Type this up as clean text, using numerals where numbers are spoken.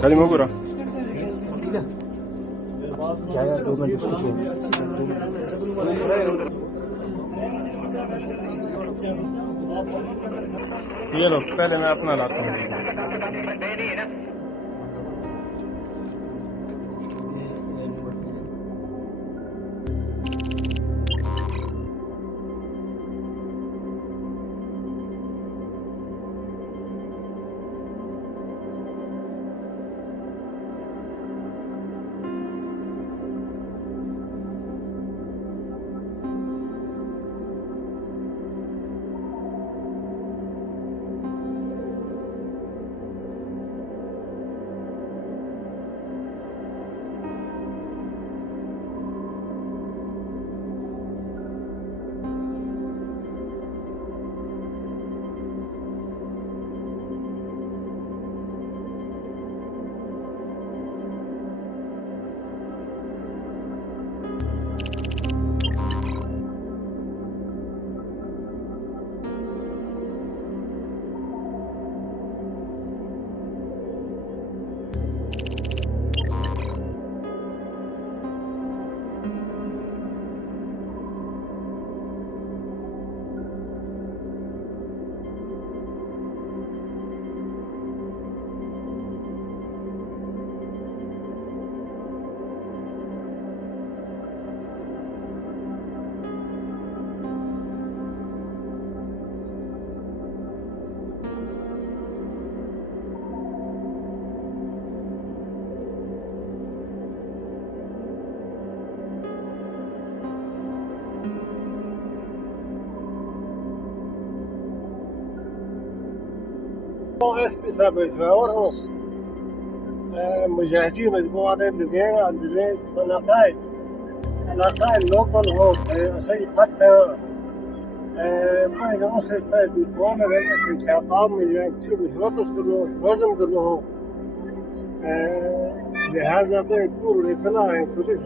खाली मोगरा क्या यार 2 मिनट कुछ ये लो पहले मैं अपना लाता हूँ اس بي 7 ونص مجاهدين مجموعة بدين عندنا العقائد لوكال هو سيد حتى ما ينوصل فايد الكوامة لأنك كعطام اللي كتير مشروطس كله وزن كله لهذا بيقولوا لفلا ينفلس